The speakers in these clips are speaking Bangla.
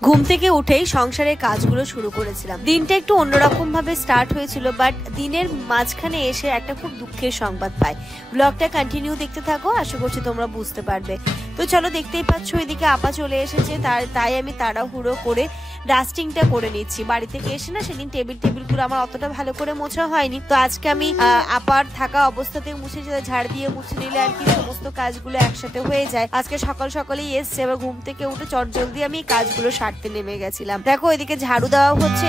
ঘুম থেকে উঠেই সংসারের কাজগুলো শুরু করেছিলাম। দিনটা একটু অন্যরকম ভাবে স্টার্ট হয়েছিল, বাট দিনের মাঝখানে এসে একটা খুব দুঃখের সংবাদ পাই। ব্লগটা কন্টিনিউ দেখতে থাকো, আশা করছি তোমরা বুঝতে পারবে। তো চলো, দেখতেই পাচ্ছ এদিকে আপা চলে এসেছে, তাই আমি তাড়াহুড়ো করে ডাস্টিংটা করে নিচ্ছি। বাড়ি থেকে এসে না সেদিন টেবিলগুলো আমার অতটা ভালো করে মোছা হয়নি, তো আজকে আমি আপার থাকা অবস্থাতে মুছে ঝাড় দিয়ে মুছে নিলে আর কি সমস্ত কাজগুলো একসাথে হয়ে যায়। আজকে সকালেই এসছে, এবার ঘুম থেকে উঠে চটজলদি আমি কাজগুলো সারতে নেমে গেছিলাম। দেখো এদিকে ঝাড়ু দেওয়া হচ্ছে,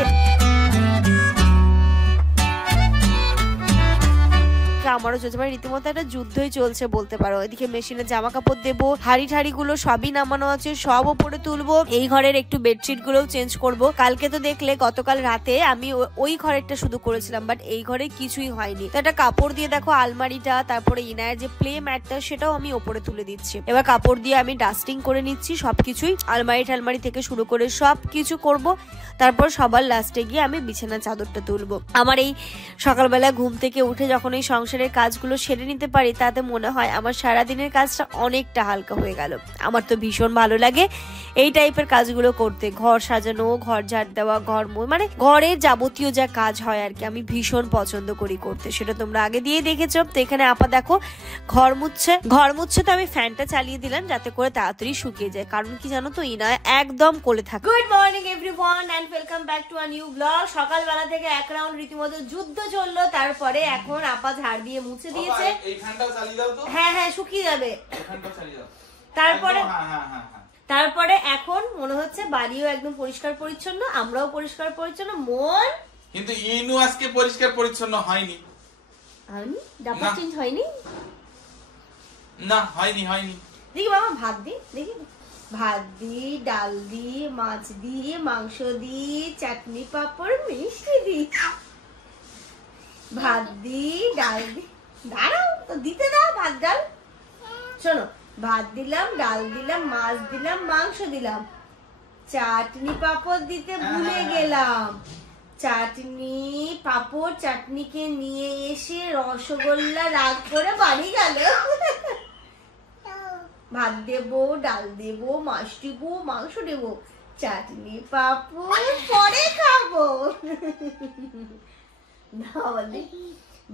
আমারও চলছে, মানে রীতিমতো একটা যুদ্ধই চলছে বলতে পারো। এদিকে মেশিনে জামা কাপড় দেবো, হাড়ি গুলো সবই নামানো আছে, সব ওপরে তুলবো। এই ঘরের একটু বেডশিট গুলোও চেঞ্জ করবো। কালকে তো দেখলে গতকাল রাতে আমি ওই ঘরেরটা শুধু করেছিলাম, বাট এই ঘরে কিছুই হয়নি। তো একটা কাপড় দিয়ে দেখো আলমারিটা, তারপরে ইনায়ের যে প্লে ম্যাটটা সেটাও আমি ওপরে তুলে দিচ্ছি। এবার কাপড় দিয়ে আমি ডাস্টিং করে নিচ্ছি সবকিছুই, আলমারি থেকে শুরু করে সবকিছু করব। তারপর সবার লাস্টে গিয়ে আমি বিছানা চাদরটা তুলবো। আমার এই সকালবেলা ঘুম থেকে উঠে যখন এই সংসারের কাজগুলো সেরে নিতে পারি, তাতে মনে হয় আমার সারাদিনের কাজটা অনেকটা হালকা হয়ে গেল। আমার তো ভীষণ ভালো লাগে এই টাইপের কাজগুলো করতে, ঘর সাজানো, ঘর ঝাড় দেওয়া, মানে ঘরের যাবতীয় যা কাজ হয় আর কি, আমি ভীষণ পছন্দ করি করতে। সেটা তোমরা আগে দিয়ে দেখেছো। তো এখানে আপা দেখো ঘর মুছছে, তো আমি ফ্যানটা চালিয়ে দিলাম যাতে করে তাড়াতাড়ি শুকিয়ে যায়, কারণ কি জানো তো, ইনা একদম কোলে থাকে। Good morning everyone and welcome back to a new vlog. সকালবেলা থেকে এক রাউন্ড রীতিমতো যুদ্ধ চললো, তারপরে এখন আপা ঝাড় দিয়ে মুছে দিয়েছে। এই ফ্যানটা চালিয়ে দাও তো। হ্যাঁ শুকিয়ে যাবে। এই ফ্যানটা চালিয়ে দাও। তারপরে এখন মনে হচ্ছে বাড়িও একদম পরিষ্কার পরিচ্ছন্ন, আমরাও পরিষ্কার পরিচ্ছন্ন। মন কিন্তু ইনু আজকে পরিষ্কার পরিচ্ছন্ন হয়নি। ডাব্বা চেঞ্জ হয়নি? না হয়নি। দেখি বাবা ভাত দি, ডাল দি, মাছ দি, মাংস দি, চাটনি পাপড় মিষ্টি দি, ভাত দি, ডাল দি। দাঁড়াও তো, দিতে দাও ভাত ডাল। শোনো, ভাত দিলাম, ডাল দিলাম, মাছ দিলাম, মাংস দিলাম, চাটনি পাপড় দিতে ভুলে গেলাম। চাটনি পাপড় চাটনিকে নিয়ে এসে রসগোল্লা রাগ করে বাড়ি গেল। ভাত দেবো, ডাল দেবো, মাছ দেবো, মাংস দেবো, চাটনি পাপড় পরে খাবো।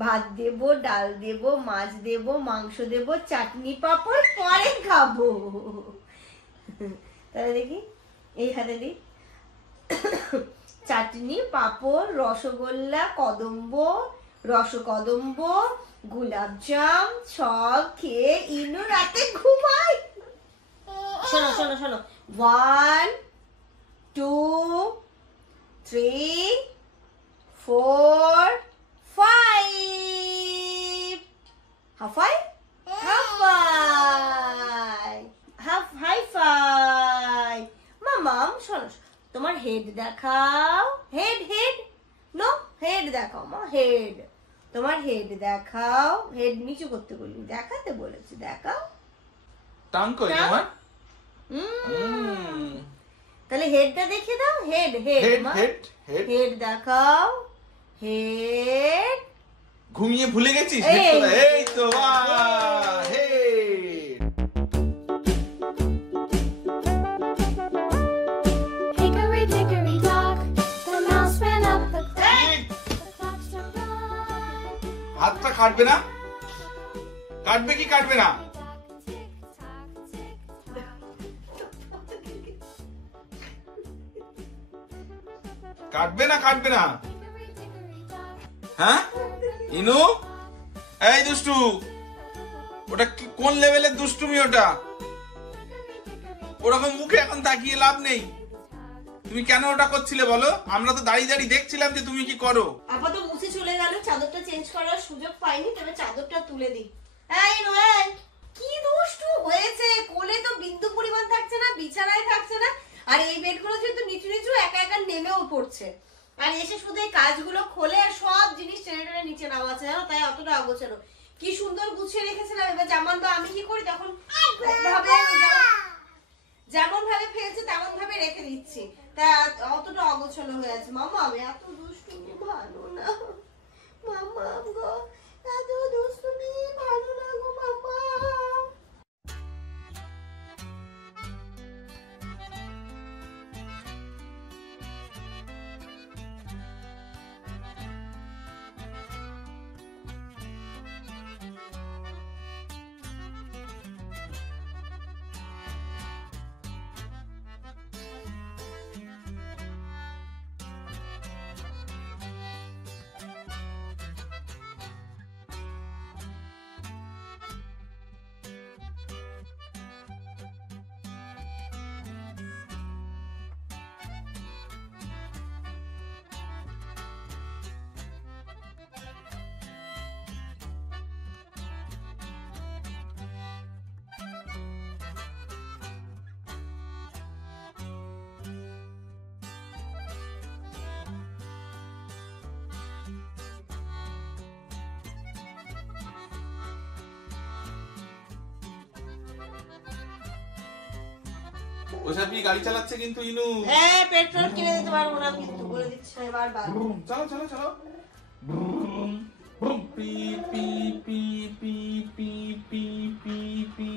ভাত দেবো, ডাল দেবো, মাছ দেবো, মাংস দেবো, চাটনি পাপড় পরে খাবো। তাহলে দেখি এই হাতে দি, চাটনি পাপড়, রসগোল্লা, রসকদম্ব, গোলাপজাম সব খেয়ে ইনু রাতে ঘুমাই। শোনো 1 2 3 4 5 হাফাই মামাম। শোনো, তোমার হেড দেখাও, হেড নো, হেড দেখাও মা, হেড। তোমার হেড দেখাও, হেড নিচু করতে বলি, দেখাতে বলেছি, দেখাও। টাং কই তোমার? তাহলে হেডটা দেখে দাও, হেড হেড দেখাও, হেড। ঘুমিয়ে ভুলে গেছিস? এই তো হেড। হাতটা কাটবে না? কাটবে কি কাটবে না? কাটবে না? হ্যাঁ ইনু, এই দুষ্টু, ওটা কি কোন লেভেলের দুষ্টুমি? ওটা ওরকম মুখে এখন তাকিয়ে লাভ নেই। তুমি কেন ওটা করছিলে বলো? আমরা তো দাঁড়িয়ে দেখছিলাম যে তুমি কি করো। আপাতত মুছে চলে গেল, চাদরটা চেঞ্জ করার সুযোগ পাইনি, তবে চাদরটা তুলে দিই। কি দুষ্টু হয়েছে, কোলে তো বিন্দু পরিমাণ থাকছে না, বিছানায় থাকছে না, আর এই বেডগুলো যেহেতু নিচু একা নেমেও পড়ছে, আর এসে শুধু এই কাজগুলো খোলে আর সব জিনিস টেনে নিচে নামাচ্ছে, জানো, তাই অতটা অগোছানো। কি সুন্দর গুছিয়ে রেখেছিলাম। এবার যেমন তো আমি কি করি, তখন যেমন ভাবে ফেলছে তেমন ভাবে রেখে দিচ্ছি, তা অতটা অগোছালো হয়ে আছে। মামা আমি এত দুষ্টুমি ভালো না, মামা গো এত দুষ্টুমি ভালো না গো মামা। ওসব কি গাড়ি চালাচ্ছে কিন্তু ইনু। পেট্রোল কিনে দিতে পারবো না কিন্তু, বলে দিচ্ছি বারবার। চলো চলো চলো। P P P P P P P P.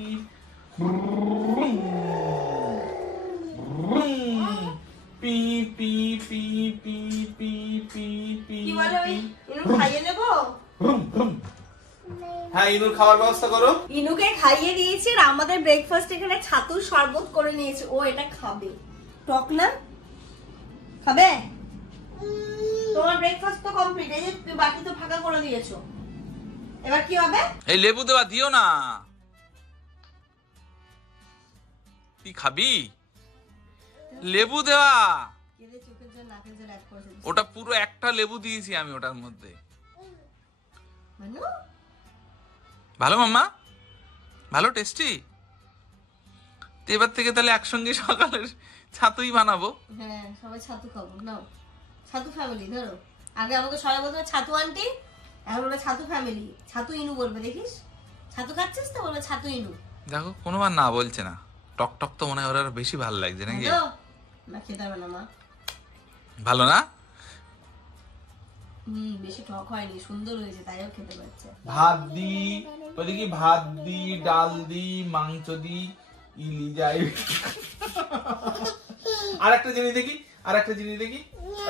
P P P P P P P. কি বলো ইনু খাইয়ে দেবো? হ্যাঁ ইনুর খাওয়ার ব্যবস্থা করো। ইনুকে খাইয়ে দিয়েছি আর আমাদের ব্রেকফাস্ট এখানে ছাতুর শরবত করে নিয়েছি, ও এটা খাবে। টক না খাবে? তোমার ব্রেকফাস্ট তো কমপ্লিট, এই যে বাকি তো ফাঁকা করে দিয়েছো, এবার কি হবে? এই লেবু দেওয়া দিও না। কি খাবি? লেবু দেওয়া। ওটা পুরো একটা লেবু দিয়েছি আমি ওটার মধ্যে। ভালো মাম্মা, ভালো টেস্টি। এবার থেকে তাহলে একসঙ্গে সকালের ছাতুই বানাবো। হ্যাঁ সবাই ছাতু খাবো। নাও ছাতু ফ্যামিলি ধরো। আগে আমাকে সবাই বলতো ছাতু আন্টি, এখন বলে ছাতু ফ্যামিলি। ছাতু ইনু বলবে, দেখিস ছাতু খাচ্ছিস তো বলবে ছাতু ইনু। দেখো কোনোবার না বলছে না। টক টক তো মনে হয় ওর বেশি ভালো লাগছে নাকি? না খেতে হবে না মা। ভালো না? বেশি টক হয়নি, সুন্দর হয়েছে, তাইও খেতে পারছে। ভাত দি ওদিকে, ভাত দি, ডাল দি, মাংস দি, ইলি যাই। আর একটা জিনিস দেখি, আর একটা জিনিস দেখি।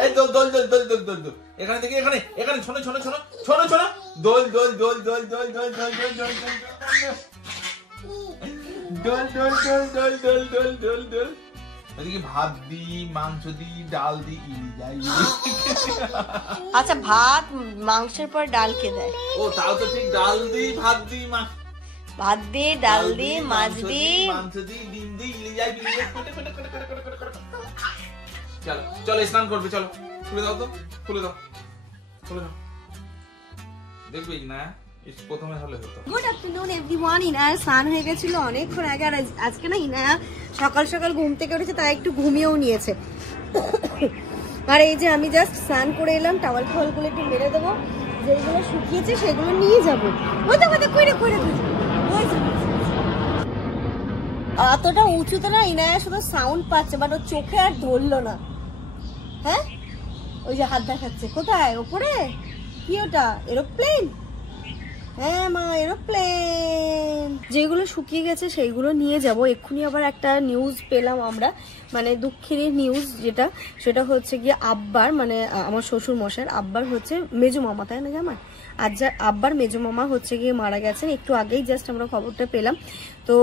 এই দোল দোল দোল দোল দোল দোল দোল। এখানে দেখি, এখানে এখানে শোনো শোনো শোনো শোনো শোনো। দোল দোল দোল দোল দোল দোল দোল দোল দোল দোল দোল দোল দোল দোল দোল দোল দোল। ওদিকে ভাত দি, মাংস দি, ডাল দি, ইলি যাই। আচ্ছা ভাত মাংসের পর ডাল কে দেয়? ও তাও তো ঠিক। ডাল দি, ভাত দি, ভাত দি, ডাল দি, মাছ দি, মাংস দি, ডিম দি, ইলি যাই। চলো চলো স্নান করবে, চলো খুলে দাও তো, খুলে দাও, খুলে দাও। দেখবে না প্রথমে হলে হতো। Good afternoon everyone. ইনায়া স্নান হয়ে গেছিল অনেকক্ষণ আগে, আর আজকে না ইনায়া সকাল সকাল ঘুম থেকে উঠেছে, তাই একটু ঘুমিয়েও নিয়েছে। আর এই যে আমি জাস্ট স্নান করে এলাম, টাওয়াল ফাওয়ালগুলো একটু মেরে দেবো, যেগুলো শুকিয়েছে সেগুলো নিয়ে যাবো। অতটা উঁচুতে না ইনায়া শুধু সাউন্ড পাচ্ছে, বাট ওর চোখে আর ধরলো না। হ্যাঁ ওই যে হাত দেখাচ্ছে, কোথায়? ওপরে? কি ওটা? এরোপ্লেন? হ্যাঁ মা এরোপ্লেন। যেগুলো শুকিয়ে গেছে সেইগুলো নিয়ে যাব। এক্ষুনি আবার একটা নিউজ পেলাম আমরা, মানে দুঃখের নিউজ, যেটা সেটা হচ্ছে গিয়ে আব্বার, মানে আমার শ্বশুর মশাইয়ের আব্বার হচ্ছে মেজো মামা, তাই না জামাই? আর যার আব্বার মেজো মামা হচ্ছে গিয়ে মারা গেছেন, একটু আগেই জাস্ট আমরা খবরটা পেলাম। তো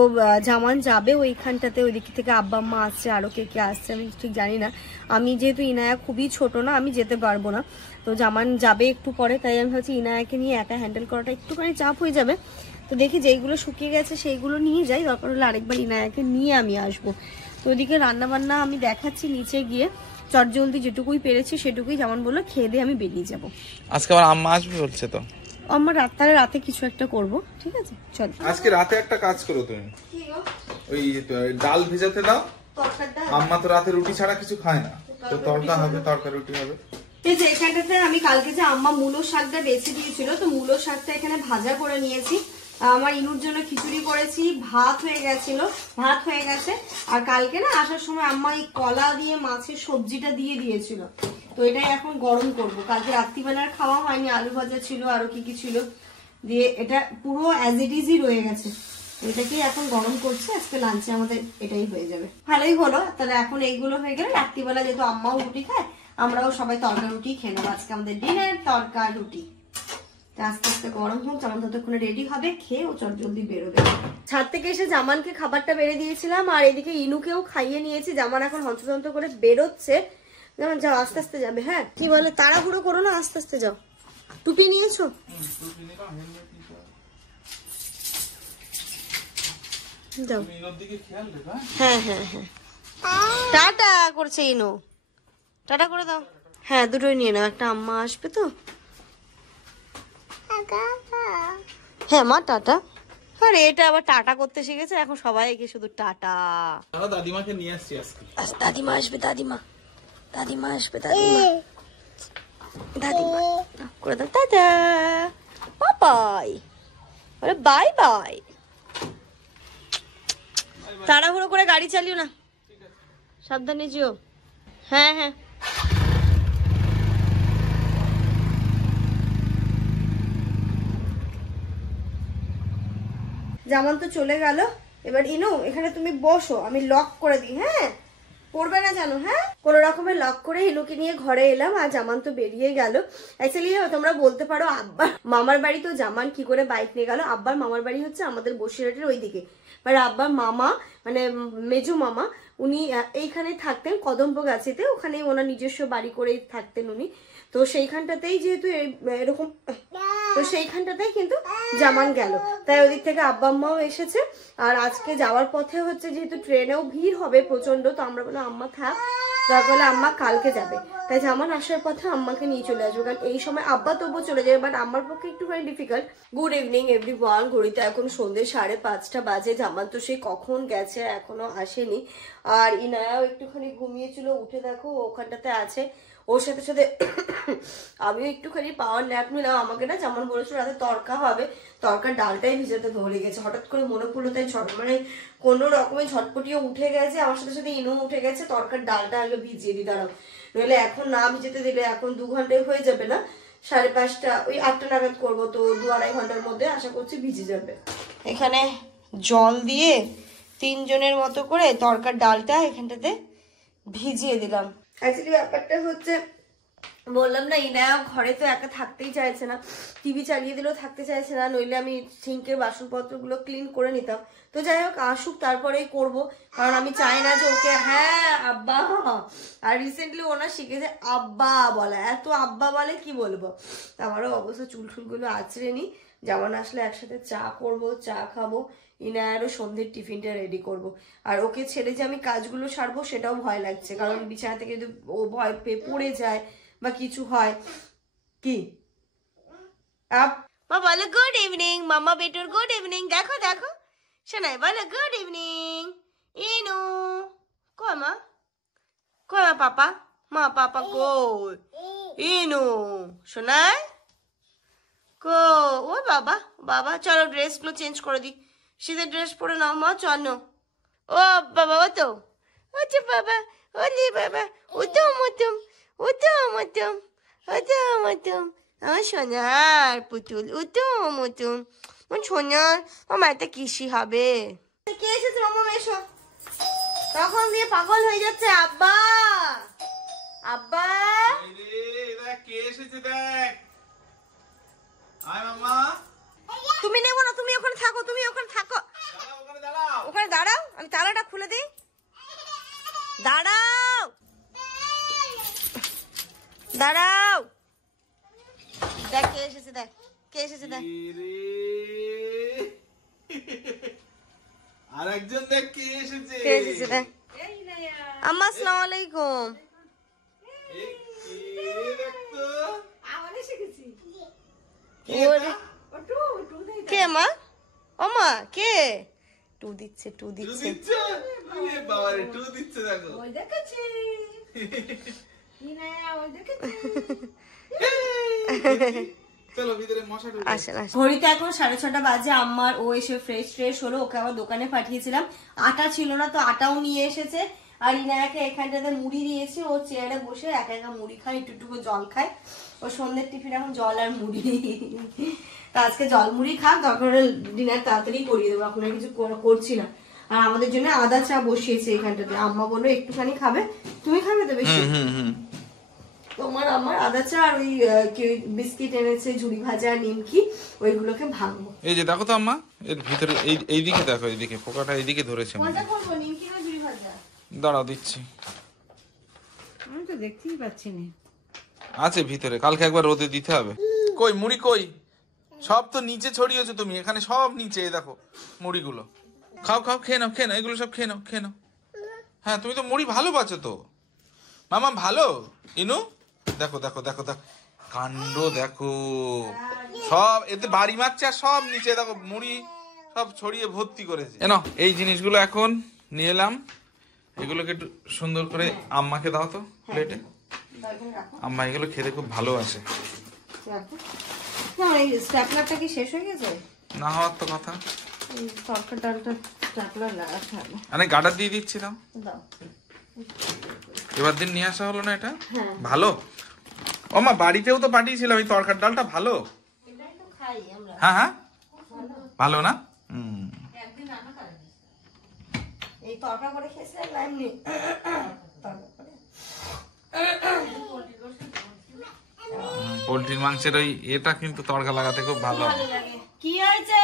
জামান যাবে ওইখানটাতে, ওই দিক থেকে আব্বা মা আসছে, আরো কে কে আসছে আমি ঠিক জানি না। আমি যেহেতু ইনায়া খুবই ছোট না, আমি যেতে পারবো না। তো জামান যাবে একটু পরে, তাই আমি ভাবছি ইনায়াকে নিয়ে একা হ্যান্ডেল করাটা একটুখানি চাপ হয়ে যাবে। তো দেখি যেইগুলো শুকিয়ে গেছে সেইগুলো নিয়ে যাই, দরকার হলে আরেকবার ইনায়াকে নিয়ে আমি আসবো। তো ওইদিকে রান্নাবান্না আমি দেখাচ্ছি নিচে গিয়ে, চটজলদি যেটুকুই পেরেছি সেটুকুই যেমন বললো খেয়ে দিয়ে আমি বেরিয়ে যাবো। আজকে আবার আম্মা আসবে বলছে, তো আমার রাতে কিছু একটা করব, ঠিক আছে চল। আজকে রাতে একটা কাজ করো তুমি, ওই ডাল ভেজাতে দাও। আম্মা তো রাতে রুটি ছাড়া কিছু খায় না, তো তরকা হবে, তরকা রুটি হবে। এই যে এখানটাতে আমি কালকে যে আম্মা মূলো শাকটা বেছে দিয়েছিল, তো মূলো শাকটা এখানে ভাজা করে নিয়েছি। আমার ইনুর জন্য খিচুড়ি করেছি, ভাত হয়ে গেছে। আর কালকে না আসার সময় আম্মা এই কলা দিয়ে মাছের সবজিটা দিয়ে দিয়েছিল, তো এটাই এখন গরম করব। কালকে রাত্রিবেলার খাওয়া হয়নি, আলু ভাজা ছিল, আরো কি ছিল দিয়ে, এটা পুরো অ্যাজ ইট ইজই রয়ে গেছে। এটাকেই এখন গরম করছে, আজকে লাঞ্চে আমাদের এটাই হয়ে যাবে। ভালোই হলো, তাহলে এখন এইগুলো হয়ে গেলে রাত্রিবেলা যেহেতু আম্মাও রুটি খায়, আমরাও সবাই তরকা রুটি খেয়ে নেবো। আজকে আমাদের ডিনার তরকা রুটি। আস্তে আস্তে গরম হোক, জামান ততক্ষণে রেডি হবে, খেয়ে ও চট জলদি বেরোবে। ছাদ থেকে এসে জামানকে খাবারটা বেড়ে দিয়েছিলাম, আর এদিকে ইনুকেও খাইয়ে নিয়েছি। জামান এখন হন্তদন্ত করে বেরোচ্ছে। যেমন যাও, আস্তে আস্তে যাবে। হ্যাঁ কি বলে, তাড়াহুড়ো করো না, আস্তে আস্তে যাও। টুপি নিয়েছো? যাও। হ্যাঁ হ্যাঁ হ্যাঁ, টাটা করছে ইনু, টাটা করে দাও। হ্যাঁ দুটোই নিয়ে নাও, একটা আম্মা আসবে তো। হ্যাঁ মা টাটা। আরে এটা আবার টাটা করতে শিখেছে, এখন সবাইকে শুধু টাটা। দাদিমাকে নিয়ে আসছি আজকে। দাদিমা আসবে, দাদিমা আসবে, দাদিমা করে দাও টাটা, বাই আরে বাই বাই। তাড়াহুড়ো করে গাড়ি চালিও না। সাবধানে যেও। হ্যাঁ হ্যাঁ জামান তো চলে গেল। এবার ইনু এখানে তুমি বসো, আমি লক করে দিই। হ্যাঁ পড়বে না জানো। হ্যাঁ কোনো রকমের লক করে ইনুকে নিয়ে ঘরে এলাম, আর জামান তো বেরিয়ে গেল। অ্যাকচুয়ালি তোমরা বলতে পারো আব্বার মামার বাড়ি, তো জামান কি করে বাইক নিয়ে গেল। আব্বার মামার বাড়ি হচ্ছে আমাদের বসিরহাটের ওইদিকে, মানে আব্বার মামা মানে মেজো মামা উনি এইখানে থাকতেন কদম্ব গাছিতে, ওখানে ওনার নিজস্ব বাড়ি করেই থাকতেন উনি। তো সেইখানটাতেই যেহেতু এরকম, তো সেইখানটাতেই কিন্তু জামান গেল, তাই ওদিক থেকে আব্বা আম্মাও এসেছে। আর আজকে যাওয়ার পথে হচ্ছে যেহেতু ট্রেনেও ভিড় হবে প্রচন্ড, তো আমরা বললাম আম্মা থাক, তার ফলে আম্মা কালকে যাবে, তাই জামান আসার পথে আম্মাকে নিয়ে চলে আসবে, কারণ এই সময় আব্বা তবুও চলে যাবে, বাট আমার পক্ষে একটুখানি ডিফিকাল্ট। গুড ইভিনিং এভরিওয়ান, ঘড়িতে এখন সন্ধ্যে 5:30 বাজে। জামান তো সে কখন গেছে এখনো আসেনি, আর ইনায়াও একটুখানি ঘুমিয়েছিল, উঠে দেখো ওখানটাতে আছে। ওর সাথে সাথে আমিও একটুখানি পাওয়ার ন্যাপ নিলাম। আমাকে না যেমন বলেছিল রাতে তরকা হবে, তরকার ডালটাই ভিজাতে ভুলে গেছে, হঠাৎ করে মনে পড়লো, তাই মানে কোনো রকমের ঝটপটিও উঠে গেছে, আমার সাথে সাথে ইনু উঠে গেছে, তরকার ডালটা আগে ভিজিয়ে দিই। দাঁড়াও, নইলে এখন না ভিজাতে দিলে এখন 2 ঘন্টায় হয়ে যাবে না, 5:30 ওই 8টা নাগাদ করবো, তো 2-2.5 ঘন্টার মধ্যে আশা করছি ভিজে যাবে। এখানে জল দিয়ে 3 জনের মতো করে তরকার ডালটা এখানটাতে ভিজিয়ে দিলাম। অ্যাকচুয়ালি ব্যাপারটা হচ্ছে বললাম না, ইনায়া ঘরে তো একা থাকতেই চাইছে না, টিভি চালিয়ে দিলেও থাকতে চাইছে না, নইলে আমি সিঙ্কের বাসনপত্রগুলো ক্লিন করে নিতাম। তো যাই হোক আসুক তারপরেই করব, কারণ আমি চাই না যে ওকে হ্যাঁ আব্বা, আর রিসেন্টলি ওনা শিখেছে আব্বা বলা, এত আব্বা বলে কি বলবো। আমারও অবশ্য চুলগুলো আঁচড়ে নি, জামান আসলে একসাথে চা করব, চা খাবো, ইনায়ারও সন্ধ্যের টিফিনটা রেডি করব। আর ওকে ছেড়ে যে আমি কাজগুলো সারবো সেটাও ভয় লাগছে, কারণ বিছানা থেকে যদি ও ভয় পেয়ে পড়ে যায় বা কিছু হয়। কি মা বলো গুড ইভিনিং, মামা বেটুর গুড ইভিনিং, দেখো দেখো শোনাই বলো গুড ইভিনিং। ইনু কই মা, কই মা পাপা, মা পাপা কই, ইনু শোনাই কো, ও বাবা বাবা, চলো ড্রেসগুলো চেঞ্জ করে দিই, শীতের ড্রেস পরে নাও মা, চলো। ও বাবা ও তো বাবা, ওলি বাবা, উতম উতম উতম উতম উতম উতম, আমার সোনার পুতুল উতম উতম, সোনার আমার একটা কিসি হবে। কে এসেছে মামা, এসো, তখন দিয়ে পাগল হয়ে যাচ্ছে আব্বা আব্বা। কে এসেছে দেখ, আয় মামা। তুমি নেবো না, তুমি ওখানে থাকো, তুমি ওখানে থাকো, ওখানে দাঁড়াও, আমি তালাটা খুলে দিই, দাঁড়াও দাঁড়াও। দেখ কে এসেছে, দেখ কে এসেছে, দেখ আর একজন দেখ কে এসেছে, কে এসেছে দেখ। আম্মা আসসালামু আলাইকুম। কে মা, ও মা কে, টু দিচ্ছে টু দিচ্ছে, বাবারে টু দিচ্ছে দেখো, চলো ভিতরে মশা ঢুকে। ঘড়িতে এখন 6:30 বাজে। আম্মার ও এসে ফ্রেশ ট্রেশ হলো, ওকে আবার দোকানে পাঠিয়েছিলাম, আটা ছিল না তো আটাও নিয়ে এসেছে। আর ইনায়াকে এখানটাতে মুড়ি দিয়েছি, ও চেয়ারে বসে একা একা মুড়ি খায়, একটু জল খায়। ও সন্ধ্যের টিফিন এখন জল আর মুড়ি, তা আজকে জল মুড়ি খাক, দরকার ডিনার তাড়াতাড়ি করিয়ে দেবো, এখন আর কিছু করছি না। আর আমাদের জন্য আদা চা বসিয়েছে এখানটাতে, আম্মা বললো একটুখানি খাবে, তুমি খাবে তো বেশি, তোমার আমার আদা চা আর ওই বিস্কিট এনেছে, ঝুড়ি ভাজা নিমকি, ওইগুলোকে ভাঙবো। এই যে দেখো তো আম্মা, এর ভিতরে এইদিকে দেখো, এইদিকে পোকাটা এইদিকে ধরেছে, কোনটা করবো, নিমকি না ঝুড়ি ভাজা? দাঁড়াও দিচ্ছি, আমি তো দেখতেই পাচ্ছি না, আছে ভিতরে, কালকে একবার রোদে দিতে হবে। কই মুড়ি কই, সব তো নিচে ছড়িয়েছো তুমি, এখানে সব নিচে, দেখো মুড়িগুলো, খাও খাও, খেয়ে নাও খেয়ে নাও, এগুলো সব খেয়ে নাও খেয়ে নাও। হ্যাঁ তুমি তো মুড়ি ভালো পাচ্ছ তো মামা, ভালো। ইনু দেখো দেখো দেখো দেখো কাণ্ড দেখো, সব এতে বাড়ি মারছে আর সব নিচে দেখো মুড়ি সব ছড়িয়ে ভর্তি করেছে। এই জিনিসগুলো এখন নিয়ে এলাম, এগুলোকে একটু সুন্দর করে আম্মাকে দাও তো প্লেটে, আম্মা এগুলো খেতে খুব ভালোবাসে। স্ট্যাপলারটা কি শেষ হয়ে গেছে? না হওয়ার তো কথা, তরকার ডালটা স্ট্যাপলার লাগাতে হবে। গার্ডার দিয়ে দিচ্ছি, দাও দাও। এবার দিন নিয়ে আসা হলো না এটা? ভালো ও মা, বাড়িতেও তো পাঠিয়েছিলাম এই তরকার ডালটা, ভালো। হ্যাঁ হ্যাঁ ভালো না? এই তরকা করে খেয়েছিলাম এমনি। পোলট্রির মাংসের ওই এটা কিন্তু তড়কা লাগাতে খুব ভালো। কি হয়েছে?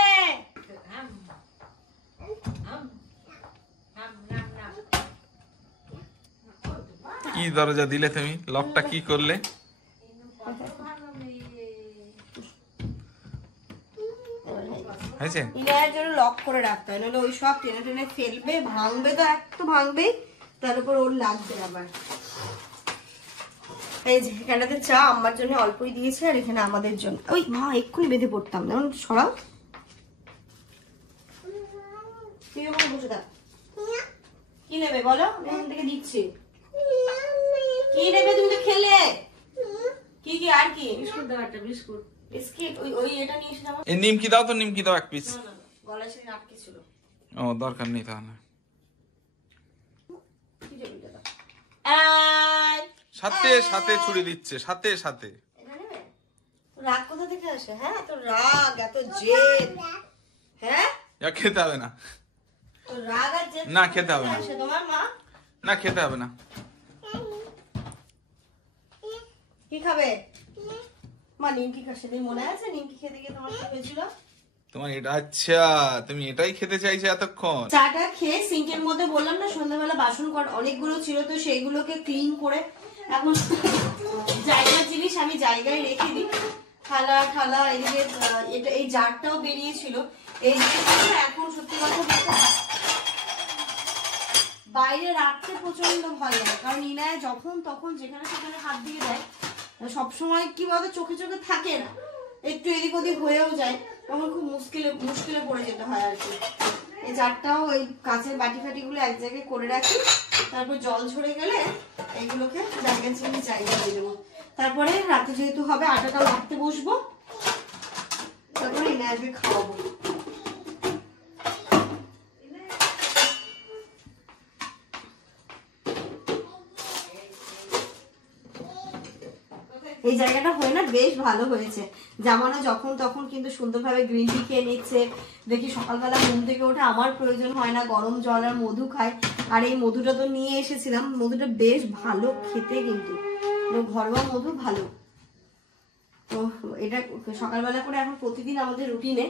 কি দরজা দিলে তুমি? লকটা কি করলে? হয়েছে? ইনার জন্য লক করে রাখতে হয়, নাহলে ওই সব টেনে টেনে ফেলবে, ভাঙবে তো, এক তো ভাঙবেই, তার উপর ওর লাগবে আবার। এই যে এখানটাতে চা আমার জন্য অল্পই দিয়েছে, আর এখানে আমাদের জন্য। ওই মা এক্ষুনি বেঁধে পড়তাম, যেমন সরাও। বসে থাক। কি নেবে বলো, এখান থেকে দিচ্ছি। কি নেবে তুমি তো খেলে? কি কি আর কি? বিস্কুট দাও, একটা বিস্কুট। বিস্কিট ওই এটা নিয়ে এসে যাবো। এই নিমকি দাও তো, নিমকি দাও এক পিস। গলায় সেদিন আটকে ছিল। ও দরকার নেই তাহলে। সাথে সাথে ছুরি দিচ্ছে, সাথে সাথে। রাগ কোথা থেকে আসে? হ্যাঁ এত রাগ, এত জেদ। হ্যাঁ খেতে হবে না, রাগ আর জেদ না খেতে হবে না। তোমার মা না খেতে হবে না। কি খাবে মা? নিমকি খাচ্ছে, সেদিন মনে আছে নিমকি খেতে গিয়ে তোমার কি হয়েছিল? তোমার এটা, আচ্ছা তুমি এটাই খেতে চাইছো এতক্ষণ? চাটা খেয়ে সিঙ্কের মধ্যে বললাম না সন্ধ্যাবেলা বাসন অনেকগুলো ছিল, তো সেইগুলোকে ক্লিন করে এখন জায়গার জিনিস আমি জায়গায় রেখে দিই। থালা ঠালা এদিকে এটা এই জারটাও বেরিয়েছিল, এই জিনিসগুলো এখন সত্যি কথা বলতে বাইরে রাখতে প্রচন্ড ভয় লাগে, কারণ ইনায় যখন তখন যেখানে সেখানে হাত দিয়ে দেয়। সবসময় কি বলতো চোখে চোখে থাকে না, একটু এদিক ওদিক হয়েও যায়, তখন খুব মুশকিলে পড়ে যেতে হয় আর কি। এই জারটাও ওই কাঁচের বাটি ফাটিগুলো এক জায়গায় করে রাখি, তারপর জল ঝরে গেলে এইগুলোকে জায়গা চিনি জায়গায় দিয়ে দেবো। তারপরে রাতে যেহেতু হবে আটাটা মাখতে বসবো, তারপরে ইনায়কে খাওয়াবো। এই জায়গাটা হয়ে না বেশ ভালো হয়েছে। জামানো যখন তখন কিন্তু সুন্দরভাবে গ্রিন টি খেয়ে নিচ্ছে। দেখি সকালবেলা ঘুম থেকে ওঠে আমার প্রয়োজন হয় না, গরম জল আর মধু খায়। আর এই মধুটা তো নিয়ে এসেছিলাম, মধুটা বেশ ভালো খেতে, কিন্তু ঘরোয়া মধু ভালো। তো এটা সকালবেলা করে এখন প্রতিদিন আমাদের রুটিনে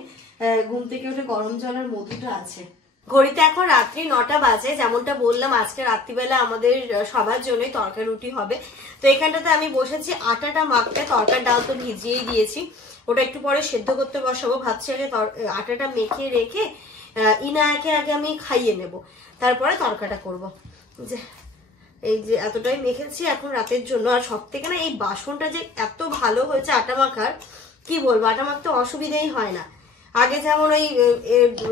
ঘুম থেকে উঠে গরম জল আর মধুটা আছে। ঘড়িতে এখন রাত্রি 9টা বাজে। যেমনটা বললাম আজকে রাত্রিবেলা আমাদের সবার জন্যই তরকারি রুটি হবে। তো এখানটাতে আমি বসেছি আটাটা মাখতে, তরকার ডাল তো ভিজিয়েই দিয়েছি, ওটা একটু পরে সেদ্ধ করতে বসাবো। ভাবছি আগে আটাটা মেখে রেখে ইনায়াকে আগে আমি খাইয়ে নেব, তারপরে তরকাটা করব। যে এই যে এতটাই মেখেছি এখন রাতের জন্য। আর সব থেকে না এই বাসনটা যে এত ভালো হয়েছে আটা মাখার, কি বলবো, আটা মাখতে অসুবিধেই হয় না। আগে যেমন ওই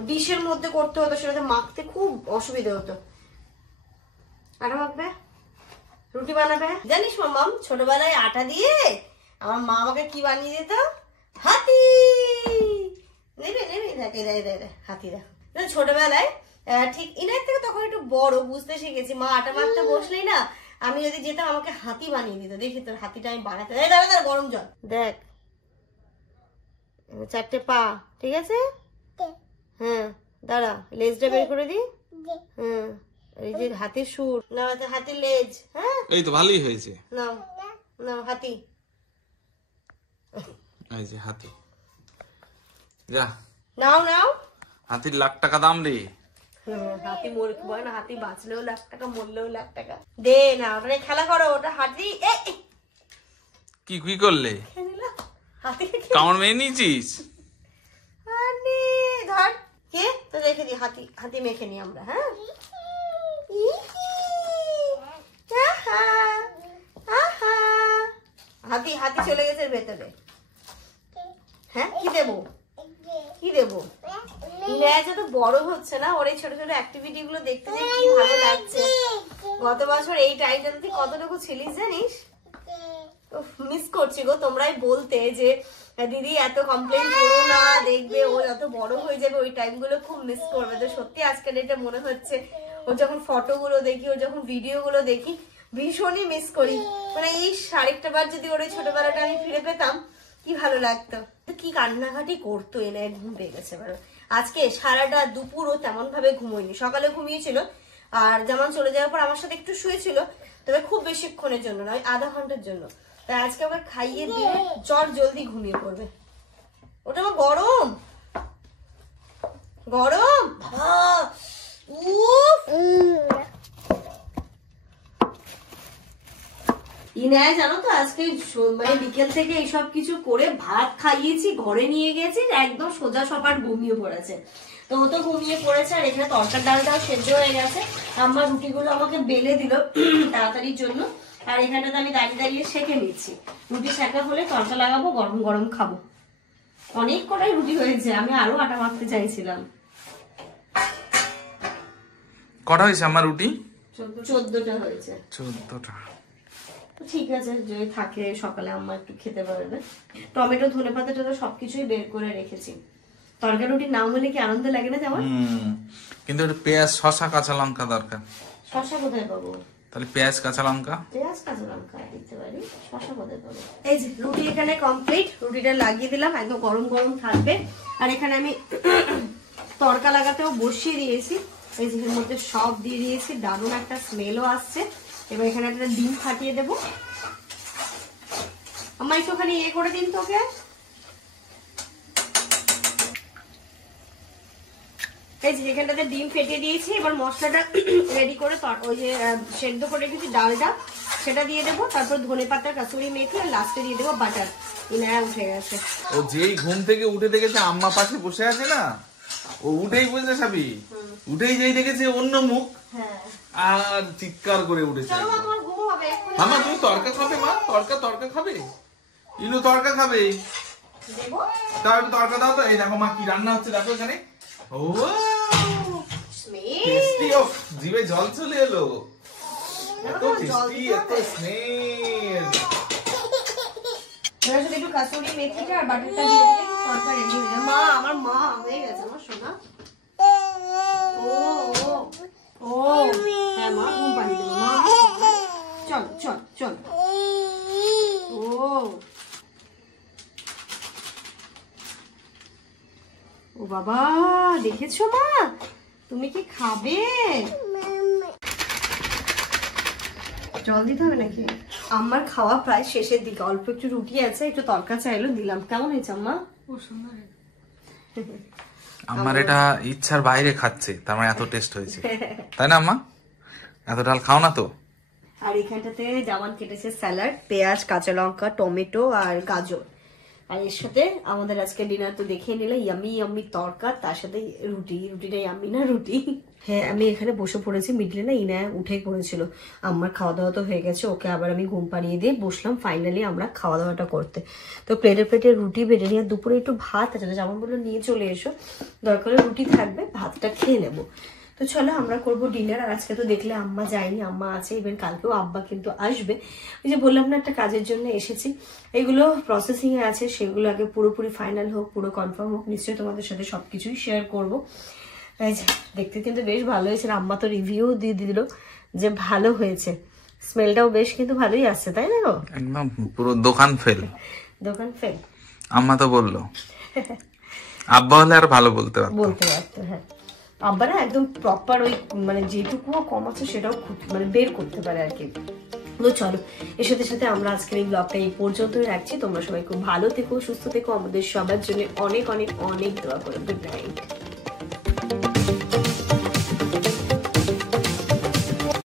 ডিশের মধ্যে করতে হতো, সেটাতে মাখতে খুব অসুবিধা হতো। আটা মাখবে, রুটি বানাবে। জানিস মাম্মাম, ছোটবেলায় আটা দিয়ে আমার মা আমাকে কি বানিয়ে দিত? হাতি। নেবে নেবে, দেখে দেয় হাতি। দেখো ছোটবেলায় ঠিক ইনার থেকে তখন একটু বড় বুঝতে শিখেছি, মা আটা মাখতে বসলেই না আমি যদি যেতাম আমাকে হাতি বানিয়ে দিত। দেখি তোর হাতিটা আমি বানাতে, দাঁড়া গরম জল দেখ, 4টে পা, ঠিক আছে? হ্যাঁ দাঁড়া, লেজটা বের করে দি। হ্যাঁ এই যে হাতির সুর, না হাতির লেজ। হ্যাঁ এই তো ভালোই হয়েছে। নাও নাও হাতি, এই যে হাতি, যা নাও নাও। হাতির লাখ টাকা দাম রে। হাতি মরে না, হাতি বাঁচলেও লাখ টাকা, মরলেও লাখ টাকা। দে না, ওটা খেলা করো, ওটা হাতি। কি কি করলে? কামড় মেয়ে নিয়েছিস? ধর কে তো রেখে দি, হাতি হাতি মেখে নি আমরা। হ্যাঁ হাতি হাতি চলে গেছে ভেতরে। হ্যাঁ কি দেবো, কি দেবো? ইনায়াচা তো বড় হচ্ছে না, ওর এই ছোট ছোট অ্যাক্টিভিটি গুলো দেখতে যে কি ভালো লাগছে। গত বছর এই টাইমটাতে তুই কতটুকু ছিলিস জানিস? মিস করছি গো। তোমরাই বলতে যে দিদি এত কমপ্লেন করো না, দেখবে ও যত বড় হয়ে যাবে ওই টাইম গুলো খুব মিস করবে। তো সত্যি আজকের এটা মনে হচ্ছে ওর যখন ফটোগুলো দেখি, ওর যখন ভিডিওগুলো দেখি, ভীষণই মিস করি। মানে এই 1:30 বার যদি ওর ছোটবেলাটা আমি ফিরে পেতাম কি ভালো লাগতো। কি কান্নাকাটি করতো, এনে ঘুম পেয়ে গেছে। আজকে সারাটা দুপুর ও তেমন ভাবে ঘুমোয়নি, সকালে ঘুমিয়েছিল আর যেমন চলে যাওয়ার পর আমার সাথে একটু শুয়েছিল, তবে খুব বেশিক্ষণের জন্য নয়, আধা ঘন্টার জন্য। তাই আজকে আবার খাইয়ে দিয়ে চট জলদি ঘুমিয়ে পড়বে। ওটা আমার গরম গরম। ইনায় জানো তো আজকে মানে বিকেল থেকে এইসব কিছু করে ভাত খাইয়েছি, ঘরে নিয়ে গেছি, একদম সোজা সপাট ঘুমিয়ে পড়েছে। তো ও তো ঘুমিয়ে পড়েছে আর এখানে তরকার ডালটাও সেদ্ধ হয়ে গেছে। আমার রুটিগুলো আমাকে বেলে দিল তাড়াতাড়ির জন্য, আর এখানটাতে আমি দাঁড়িয়ে দাঁড়িয়ে সেঁকে নিচ্ছি। রুটি সেঁকা হলে তরকা লাগাবো, গরম গরম খাবো। অনেক কটাই রুটি হয়েছে, আমি আরো আটা মাখতে চাইছিলাম। কটা হয়েছে আমার রুটি? 14টা হয়েছে। 14টা ঠিক আছে, যদি থাকে সকালে আম্মা একটু খেতে পারবে। টমেটো, ধনেপাতা তো সবকিছুই বের করে রেখেছি। তরকারি রুটি নাম হলে কি আনন্দ লাগে না যেমন? কিন্তু পেঁয়াজ, শসা, কাঁচা লঙ্কা দরকার। শসা কোথায় পাবো? তাহলে পেঁয়াজ, কাঁচা লঙ্কা। পেঁয়াজ, কাঁচা লঙ্কা দিতে পারি, শসা কোথায় পাবো? এই যে রুটি এখানে কমপ্লিট, রুটিটা লাগিয়ে দিলাম, একদম গরম গরম থাকবে। আর এখানে আমি তরকা লাগাতেও বসিয়ে দিয়েছি। এই যে এর মধ্যে সব দিয়ে দিয়েছি, দারুণ একটা স্মেলও আসছে। এবার এখানে একটা ডিম ফাটিয়ে দেবো। আমার একটুখানি করে দিন তোকে। এই যে এখানটাতে ডিম ফেটিয়ে দিয়েছি। এবার মশলাটা রেডি করে ওই যে সেদ্ধ করে রেখেছি ডালটা, সেটা দিয়ে দেবো। তারপর ধনেপাতা, কাসুরি মেথি আর লাস্টে দিয়ে দেবো বাটার। ইনায়া উঠে গেছে। ও যেই ঘুম থেকে উঠে দেখেছে আম্মা পাশে বসে আছে না, ও উঠেই বলছে সাবি, উঠেই যেই দেখেছে অন্য মুখ, আর চিৎকার করে উঠেছে। মামা তুমি তরকা খাবে? মা তরকা খাবে? ইনু তরকা খাবে? তার তরকা দাও তো। এই দেখো মা কি রান্না হচ্ছে, দেখো এখানে। ও টেস্টি, অফ জিভে জল চলে এলো। এত টেস্টি, এত স্মেল। এবার শুধু একটু কাসুরি মেথিটা আর বাটারটা দিয়ে দিলে তরকা রেডি হয়ে যাবে। মা, আমার মা হয়ে গেছে আমার সোনা। ও হ্যাঁ মা, ঘুম পাড়িয়ে দেবো মা। চল চল চল। ও বাবা, দেখেছো মা, তুমি কি খাবে? জল দিতে হবে নাকি? আমার খাওয়া প্রায় শেষের দিকে, অল্প একটু রুটি আছে, একটু তরকা চাইলো, দিলাম। কেমন হয়েছে আম্মা? আমার এটা ইচ্ছার বাইরে খাচ্ছে, তার মানে এত টেস্ট হয়েছে, তাই না আম্মা? এত ডাল খাও না তো। আর এখানটাতে যেমন কেটেছে স্যালাড, পেঁয়াজ, কাঁচা লঙ্কা, টমেটো আর গাজর। আর এর সাথে আমাদের আজকে ডিনার তো দেখে নিলে, ইয়ামি ইয়ামি তরকা, তার সাথে রুটিটা ইয়ামি না রুটি। হ্যাঁ, আমি এখানে বসে পড়েছি, মিডলে না ইনায়া উঠে পড়েছিল। আমার খাওয়া দাওয়া তো হয়ে গেছে, ওকে আবার আমি ঘুম পাড়িয়ে দিয়ে বসলাম ফাইনালি আমরা খাওয়া দাওয়াটা করতে। তো প্লেটে রুটি বেড়ে নিয়ে, দুপুরে একটু ভাত আছে, যেমন বললো নিয়ে চলে এসো, দরকার রুটি থাকবে, ভাতটা খেয়ে নেবো। তো চলো আমরা করবো ডিনার। আর আজকে তো দেখলে আম্মা যায়নি, আম্মা আছে। ইভেন কালকেও আব্বা কিন্তু আসবে। ওই যে বললাম না একটা কাজের জন্য এসেছি, এগুলো প্রসেসিং এ আছে, সেগুলো আগে পুরোপুরি ফাইনাল হোক, পুরো কনফার্ম হোক, নিশ্চয়ই তোমাদের সাথে সবকিছুই শেয়ার করবো। দেখতে কিন্তু বেশ ভালো হয়েছে, আম্মা তো রিভিউ দিয়ে দিল যে ভালো হয়েছে, স্মেলটাও বেশ কিন্তু ভালোই আসছে, তাই না? একদম পুরো দোকান ফেল। আম্মা তো বললো, আব্বা হলে আর ভালো বলতে পারতো। হ্যাঁ, আব্বা না একদম প্রপার ওই মানে যেটুকু কম আছে সেটাও মানে বের করতে পারে আর কি। তো চলো, এর সাথে সাথে আমরা আজকের এই ব্লগটা এই পর্যন্তই রাখছি। তোমরা সবাই খুব ভালো থেকো, সুস্থ থেকো, আমাদের সবার জন্য অনেক অনেক অনেক দোয়া করো। Good night.